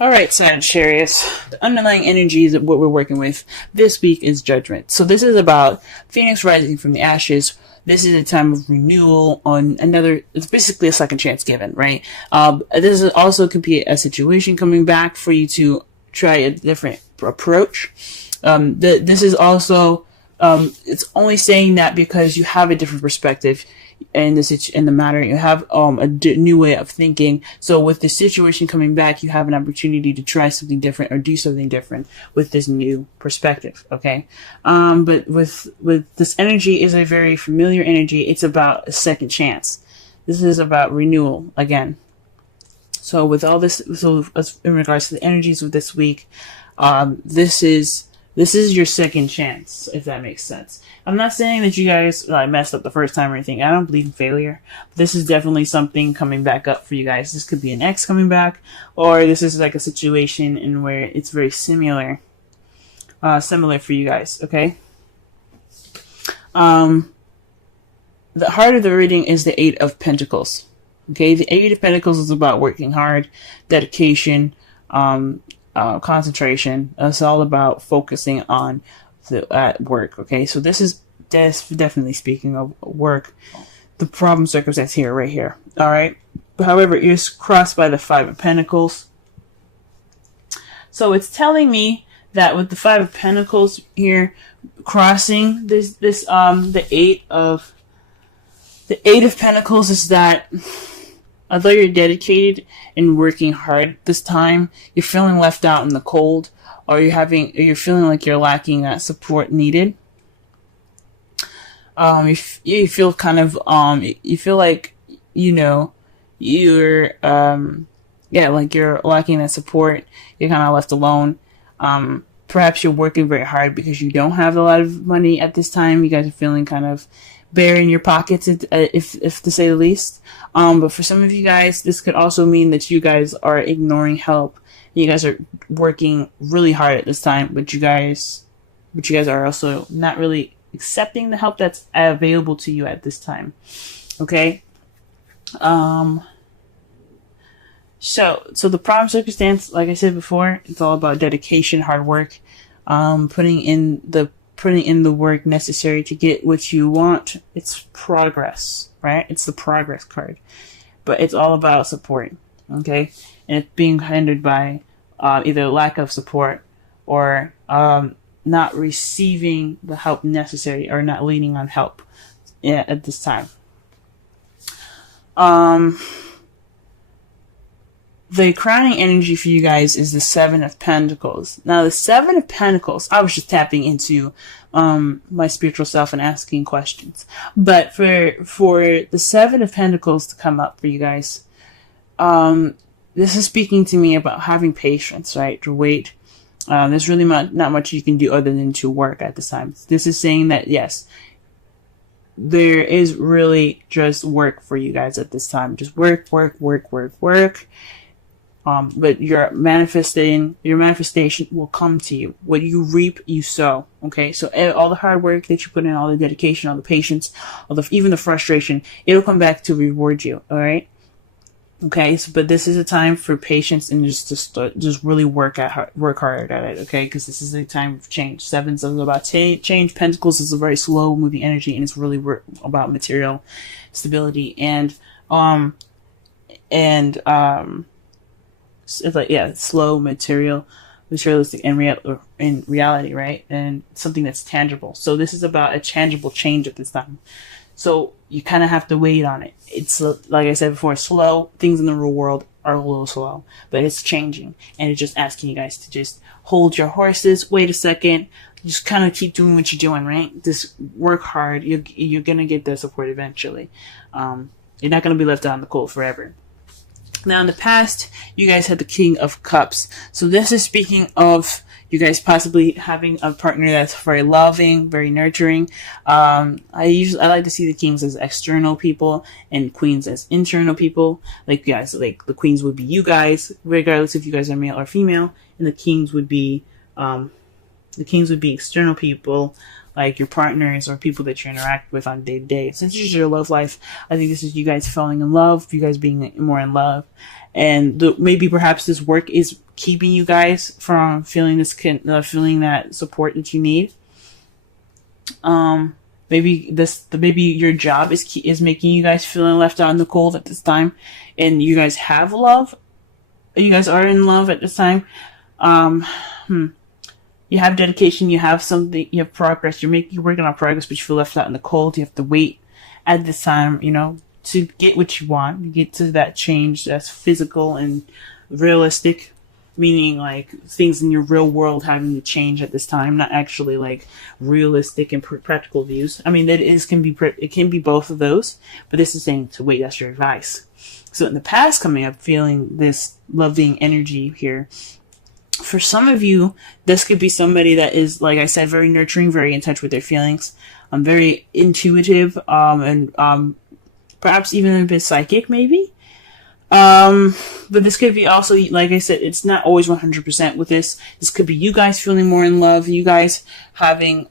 All right, Sagittarius. The underlying energies of what we're working with this week is judgment. So this is about Phoenix rising from the ashes. This is a time of renewal on another. It's basically a second chance given, right? This is also could be a situation coming back for you to try a different approach. This is also it's only saying that because you have a different perspective in the matter. You have new way of thinking. So with the situation coming back, you have an opportunity to try something different or do something different with this new perspective. Okay, but with this energy is a very familiar energy. It's about a second chance. This is about renewal again. So with all this, so as in regards to the energies of this week, this is your second chance, if that makes sense. I'm not saying that you guys messed up the first time or anything. I don't believe in failure. But this is definitely something coming back up for you guys. This could be an ex coming back, or this is like a situation in where it's very similar for you guys. Okay. The heart of the reading is the Eight of Pentacles. Okay, the Eight of Pentacles is about working hard, dedication, concentration. It's all about focusing on at work. Okay, so this is definitely speaking of work. The problem circumstance here, right here. All right. However, it's crossed by the Five of Pentacles. So it's telling me that with the Five of Pentacles here crossing the Eight of Pentacles is that although you're dedicated and working hard this time, you're feeling left out in the cold, or you're feeling like you're lacking that support needed. You feel kind of you feel like you're like you're lacking that support. You're kind of left alone. Perhaps you're working very hard because you don't have a lot of money at this time. You guys are feeling kind of bare in your pockets, if to say the least. But for some of you guys, this could also mean that you guys are ignoring help. You guys are working really hard at this time, but you guys are also not really accepting the help that's available to you at this time. Okay. So the problem circumstance, like I said before, it's all about dedication, hard work, putting in the work necessary to get what you want. It's progress, right? It's the progress card, but it's all about support. Okay. And it's being hindered by either lack of support or not receiving the help necessary, or not leaning on help at this time. The crowning energy for you guys is the Seven of Pentacles. Now, the Seven of Pentacles, I was just tapping into my spiritual self and asking questions. But for the Seven of Pentacles to come up for you guys, this is speaking to me about having patience, right? To wait. There's really not much you can do other than to work at this time. This is saying that, yes, there is really just work for you guys at this time. Just work. But your manifestation will come to you. What you reap, you sow. Okay, so all the hard work that you put in, all the dedication, all the patience, even the frustration, it'll come back to reward you. All right. Okay, but this is a time for patience and just really work hard at it. Okay, because this is a time of change. Sevens is about change. Pentacles is a very slow moving energy, and it's really about material stability and it's like, yeah, slow, materialistic in reality, right? And something that's tangible. So this is about a tangible change at this time. So you kind of have to wait on it. It's, like I said before, slow. Things in the real world are a little slow, but it's changing. And it's just asking you guys to just hold your horses, wait a second, just kind of keep doing what you're doing, right? Just work hard. You're going to get the support eventually. You're not going to be left out in the cold forever. Now, in the past, you guys had the King of Cups. So this is speaking of you guys possibly having a partner that's very loving, very nurturing. I like to see the kings as external people and queens as internal people. Like, guys, like the queens would be you guys, regardless if you guys are male or female, and the kings would be external people, like your partners or people that you interact with on day to day. Since this is your love life, I think this is you guys falling in love, you guys being more in love, And maybe perhaps this work is keeping you guys from feeling feeling that support that you need. Maybe your job is making you guys feeling left out in the cold at this time, and you guys have love. You guys are in love at this time. You have dedication. You have something. You have progress. You're working on progress, but you feel left out in the cold. You have to wait at this time, to get what you want. You get to that change that's physical and realistic. Meaning, like, things in your real world having to change at this time, not actually, like, realistic and practical views. I mean, it can be both of those, but this is saying to wait. That's your advice. So in the past coming up, feeling this loving energy here. For some of you, this could be somebody that is, like I said, very nurturing, very in touch with their feelings, very intuitive, and perhaps even a bit psychic, maybe. But this could be also, like I said, it's not always 100% with this. This could be you guys feeling more in love, you guys having,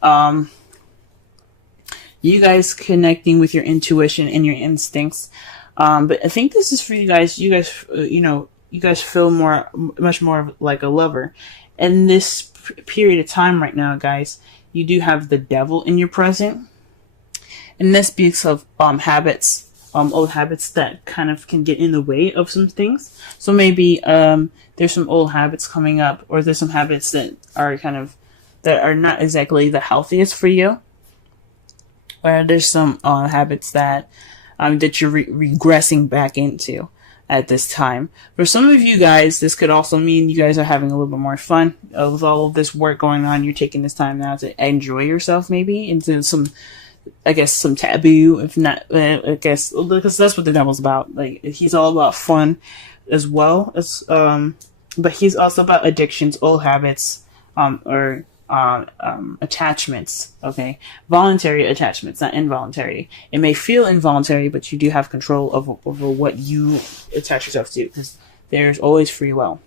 you guys connecting with your intuition and your instincts. But I think this is for you guys. You guys feel much more like a lover. And this period of time right now, guys, you do have the devil in your present. And this speaks of, habits. Old habits that kind of can get in the way of some things. So maybe there's some old habits coming up, or there's some habits that are not exactly the healthiest for you, or there's some habits that you're regressing back into at this time. For some of you guys, this could also mean you guys are having a little bit more fun with all of this work going on. You're taking this time now to enjoy yourself, maybe into some taboo, if not, because that's what the devil's about. Like, he's all about fun as well as, but he's also about addictions, old habits, or attachments. Okay, voluntary attachments, not involuntary. It may feel involuntary, but you do have control over what you attach yourself to, because there's always free will.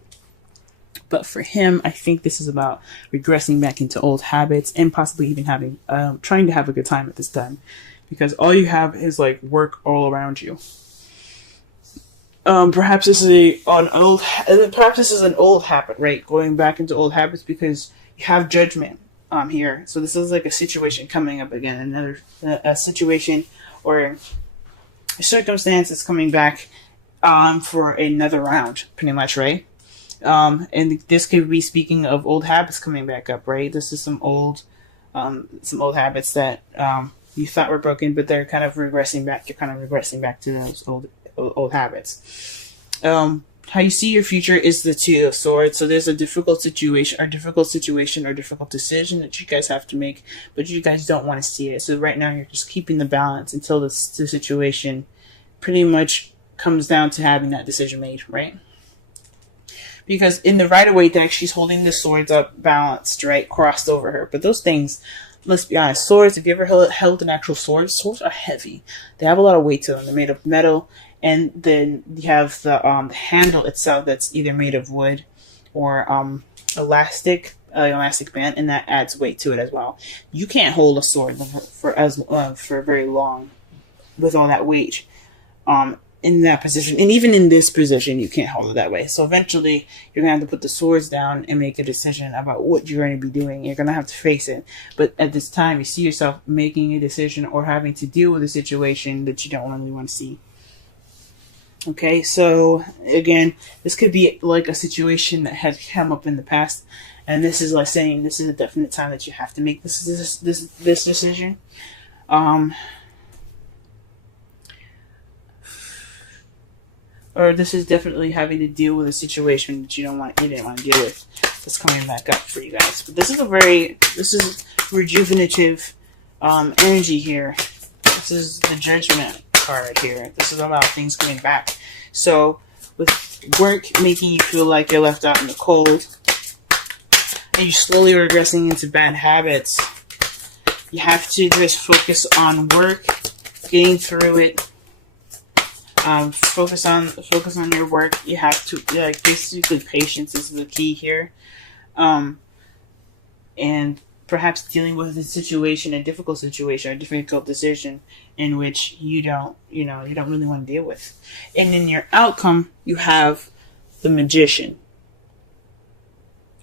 But for him, I think this is about regressing back into old habits and possibly even trying to have a good time at this time, because all you have is like work all around you. Perhaps this is an old habit, right? Going back into old habits because you have judgment here. So this is like a situation coming up again, a situation or a circumstance is coming back for another round, pretty much, right? And this could be speaking of old habits coming back up, right? This is some old habits that you thought were broken, but they're kind of regressing back. You're kind of regressing back to those old habits. How you see your future is the Two of Swords. So there's a difficult situation or difficult decision that you guys have to make, but you guys don't want to see it. So right now you're just keeping the balance until the situation pretty much comes down to having that decision made, right? Because in the Rider-Waite deck, she's holding the swords up balanced, right? Crossed over her. But those things, let's be honest, swords, if you ever held an actual sword, swords are heavy. They have a lot of weight to them. They're made of metal. And then you have the handle itself that's either made of wood or elastic band, and that adds weight to it as well. You can't hold a sword for very long with all that weight. In that position, and even in this position, you can't hold it that way. So eventually, you're gonna have to put the swords down and make a decision about what you're going to be doing. You're gonna have to face it. But at this time, you see yourself making a decision or having to deal with a situation that you don't really want to see. Okay, so again, this could be like a situation that had come up in the past, and this is like saying this is a definite time that you have to make this decision. Or this is definitely having to deal with a situation that you didn't want to deal with. That's coming back up for you guys. But this is rejuvenative energy here. This is the Judgment card here. This is about things coming back. So with work making you feel like you're left out in the cold, and you're slowly regressing into bad habits, you have to just focus on work, getting through it. Focus on your work. You have to, basically patience is the key here. And perhaps dealing with a situation, a difficult situation, a difficult decision in which you don't really want to deal with. And in your outcome, you have the Magician.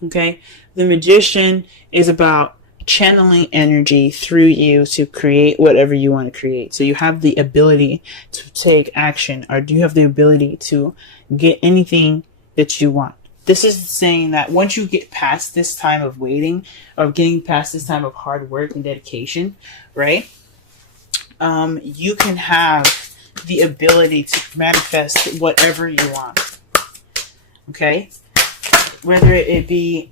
Okay? The Magician is about channeling energy through you to create whatever you want to create. So you have the ability to take action, or do you have the ability to get anything that you want? This is saying that once you get past this time of waiting, or getting past this time of hard work and dedication, right? You can have the ability to manifest whatever you want. Okay? Whether it be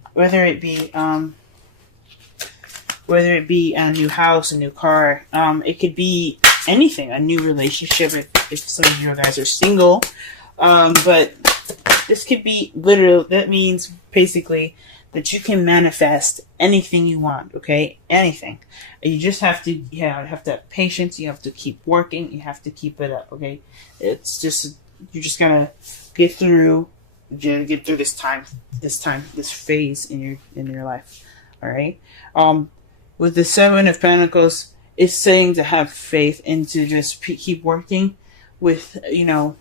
a new house, a new car, it could be anything, a new relationship if some of you guys are single. But this could be literal. That means basically that you can manifest anything you want. Okay, anything. You just have to have patience. You have to keep working. You have to keep it up. Okay, it's just you're just gonna get through this phase in your life. All right. With the Seven of Pentacles, it's saying to have faith and to just keep working with, the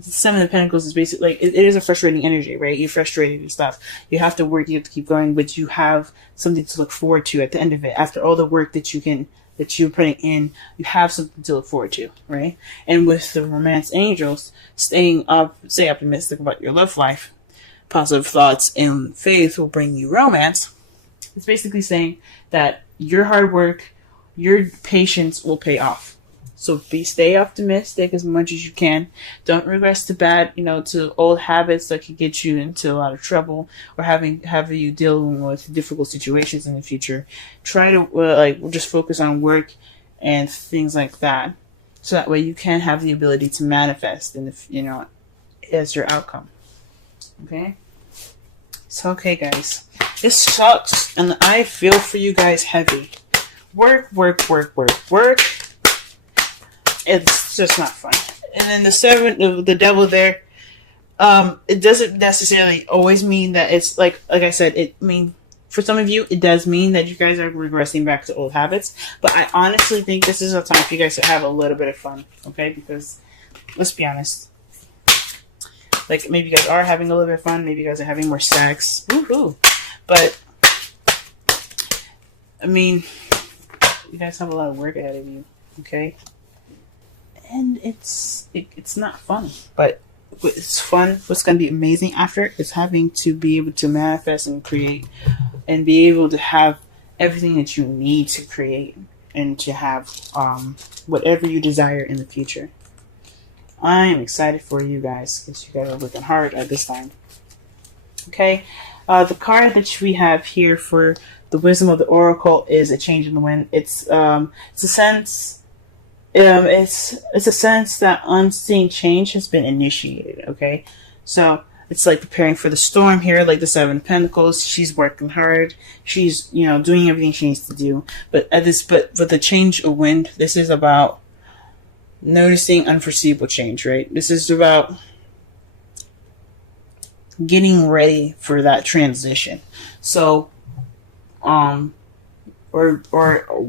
Seven of Pentacles is basically like, it is a frustrating energy, right? You're frustrated and stuff. You have to work, you have to keep going, but you have something to look forward to at the end of it. After all the work that you're putting in, you have something to look forward to, right? And with the Romance Angels, stay optimistic about your love life. Positive thoughts and faith will bring you romance. It's basically saying that your hard work, your patience will pay off. So stay optimistic as much as you can. Don't regress to old habits that could get you into a lot of trouble, or have you dealing with difficult situations in the future. Try to just focus on work and things like that, so that way you can have the ability to manifest as your outcome. Okay? So, okay, guys. This sucks, and I feel for you guys heavy. Work. It's just not fun. And then the devil there, it doesn't necessarily always mean that it's like I said, for some of you, it does mean that you guys are regressing back to old habits. But I honestly think this is a time for you guys to have a little bit of fun, okay? Because, let's be honest. Like, maybe you guys are having a little bit of fun. Maybe you guys are having more sex. Woohoo! But, you guys have a lot of work ahead of you, okay? And it's not fun. But it's fun. What's going to be amazing after is having to be able to manifest and create, and be able to have everything that you need to create, and to have whatever you desire in the future. I am excited for you guys, because you guys are working hard at this time. Okay, the card that we have here for the Wisdom of the Oracle is a change in the wind. It's a sense that unseen change has been initiated. Okay, so it's like preparing for the storm here, like the Seven of Pentacles. She's working hard. She's doing everything she needs to do. But with the change of wind, this is about noticing unforeseeable change, right? This is about getting ready for that transition. So, or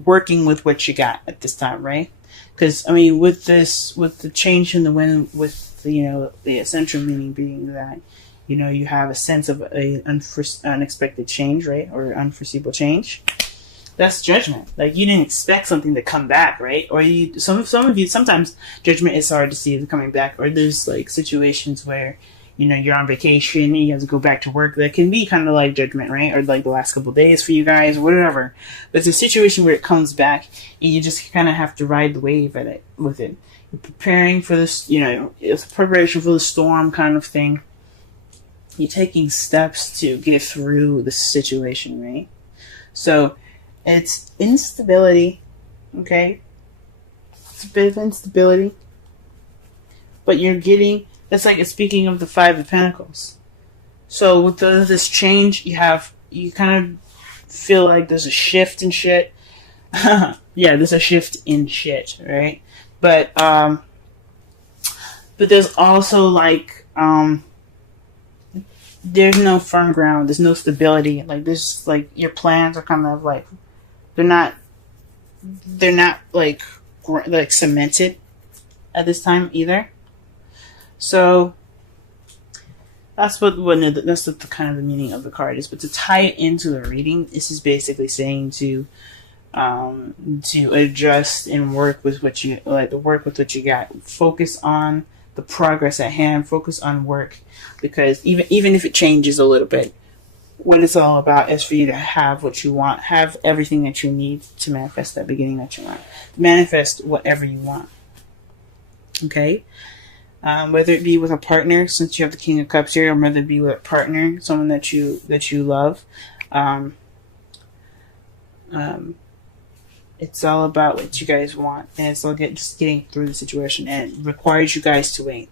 working with what you got at this time, right? Because with the change in the wind, with the essential meaning being that you have a sense of a unexpected change, right, or unforeseeable change. That's judgment. Like, you didn't expect something to come back, right? Or some of you, sometimes judgment is hard to see it coming back. Or there's like situations where, you're on vacation and you have to go back to work. That can be kind of like judgment, right? Or like the last couple of days for you guys, whatever. But it's a situation where it comes back and you just kind of have to ride the wave with it. You're preparing for this, it's a preparation for the storm kind of thing. You're taking steps to get through the situation, right? So, it's instability, okay? It's a bit of instability. But that's like speaking of the Five of Pentacles. So with this change, you kind of feel like there's a shift in shit. Yeah, there's a shift in shit, right? But there's also like, there's no firm ground. There's no stability. Like, there's like your plans are kind of like they're not like cemented at this time either. So that's what the kind of the meaning of the card is. But to tie it into the reading, this is basically saying to adjust and work with what you like. To work with what you got. Focus on the progress at hand. Focus on work, because even if it changes a little bit, what it's all about is for you to have what you want, have everything that you need to manifest that beginning that you want, manifest whatever you want. Okay. Whether it be with a partner, since you have the King of Cups here, or whether it be with a partner, someone that you love, it's all about what you guys want, and it's all just getting through the situation, and it requires you guys to wait.